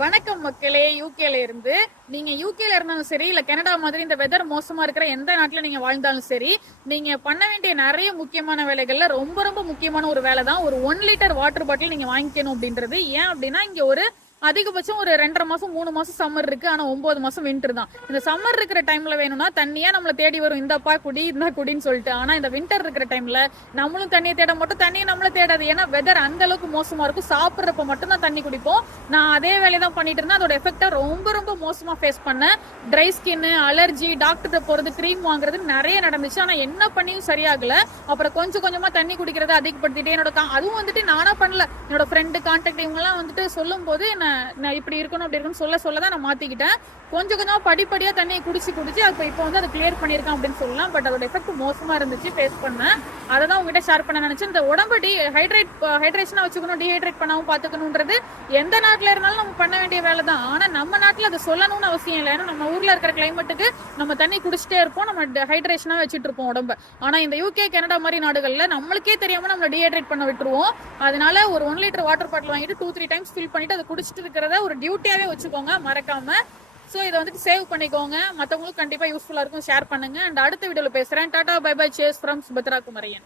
வணக்கம் மக்களே. யூகேல இருந்து நீங்க யூகேல இருந்தாலும் சரி இல்ல கனடா மாதிரி இந்த வெதர் மோசமா இருக்கிற எந்த நாட்டுல நீங்க வாழ்ந்தாலும் சரி, நீங்க பண்ண வேண்டிய நிறைய முக்கியமான வேலைகள்ல ரொம்ப ரொம்ப முக்கியமான ஒரு வேலை தான் ஒரு 1 லிட்டர் வாட்டர் பாட்டில் நீங்க வாங்கிக்கணும் அப்படின்றது. ஏன் அப்படின்னா இங்க ஒரு அதிகபட்சம் ஒரு 2.5 மாசம் 3 மாசம் சம்மர் இருக்கு. ஆனா 9 மாசம் வின்டர் தான். இந்த சம்மர் இருக்கிற டைம்ல வேணும்னா தண்ணியா நம்மள தேடி வரும், இந்தப்பா குடி இந்த குடின்னு சொல்லிட்டு. ஆனா இந்த வின்டர் இருக்கிற டைம்ல நம்மளும் தண்ணியை தேட மாட்டோம், தண்ணியை நம்மள தேடாது. ஏன்னா வெதர் அந்த அளவுக்கு மோசமா இருக்கும். சாப்பிட்றப்ப மட்டும் தான் தண்ணி குடிப்போம். நான் அதே வேலையை தான் பண்ணிட்டு இருந்தேன். அதோட எஃபெக்டா ரொம்ப ரொம்ப மோசமா ஃபேஸ் பண்ணேன். ட்ரை ஸ்கின், அலர்ஜி, டாக்டர் போறது, கிரீம் வாங்குறது நிறைய நடந்துச்சு. ஆனா என்ன பண்ணியும் சரியாகல. அப்புறம் கொஞ்சம் கொஞ்சமா தண்ணி குடிக்கிறத அதிகப்படுத்திட்டே அதுவும் வந்துட்டு நானா பண்ணல, என்னோட ஃப்ரெண்டு கான்டாக்ட் இவங்க எல்லாம் வந்துட்டு சொல்லும் போது நான் இப்படி இருக்கணும் அப்படி இருக்கணும் சொல்லதான் நான் மாத்திக்கிட்டேன். கொஞ்சம் கொஞ்சமா படிப்படியா தண்ணியை குடிச்சு அப்ப இப்போ வந்து அதை கிளியர் பண்ணிருக்கேன் அப்படின்னு சொல்லலாம். பட் அதோட எஃபெக்ட் மோசமா இருந்துச்சு, ஃபேஸ் பண்ணேன். அதை தான் உங்ககிட்ட ஷேர் பண்ண நினைச்சேன். இந்த உடம்பு ஹைட்ரேஷனா வச்சுக்கணும், டீஹைட்ரேட் பண்ணாம பாத்துக்கணும்ன்றது எந்த நாட்டுல இருந்தாலும் நம்ம பண்ண வேண்டிய வேலை தான். ஆனா நம்ம நாட்டுல அதை சொல்லணும்னு அவசியம் இல்லை. ஏன்னா நம்ம ஊர்ல இருக்கிற கிளைமேட்டுக்கு நம்ம தண்ணி குடிச்சிட்டே இருப்போம், நம்ம ஹைட்ரேஷனா வச்சுட்டு இருப்போம் உடம்பு. ஆனா இந்த யூகே கனடா மாதிரி நாடுகள்ல நம்மளுக்கே தெரியாம நம்ம டீஹைட்ரேட் பண்ண விட்டுருவோம். அதனால ஒரு 1 லிட்டர் வாட்டர் பாட்டில் வாங்கிட்டு 2-3 டைம்ஸ் ஃபில் பண்ணிட்டு அதை குடிச்சிட்டு இருக்கிறத ஒரு டியூட்டியாவே வச்சுக்கோங்க, மறக்காம. ஸோ இதை வந்துட்டு சேவ் பண்ணிக்கோங்க. மற்றவங்களுக்கும் கண்டிப்பா யூஸ்ஃபுல்லா இருக்கும். ஷேர் பண்ணுங்க. அண்ட் அடுத்த வீடியோல பேசுறேன். டாடா, பை பை, சேஸ் ஃப்ரம் சுபத்ரா குமரியன்.